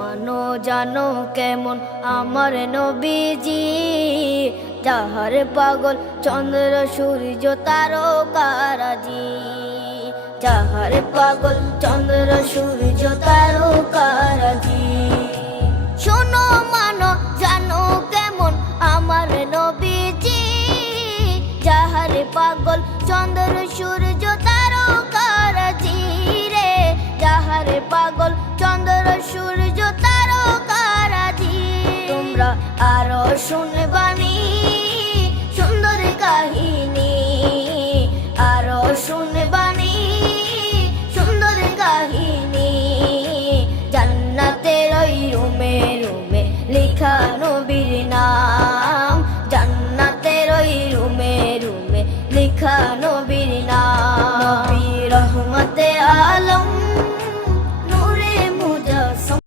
মানো জানো কেমন আমার নবীজি, যাহার পাগল চন্দ্র সূর্য তারকারাজি, যাহার পাগল চন্দ্র সূর্য তারকারাজি। শোনো মানো জানো কেমন আমার নবীজি, যাহার পাগল চন্দ্র সূর্য তারকারাজি রে, যাহার পাগল চন্দ্র সূর্য তারকারাজি। তোমরা আরো শুনবে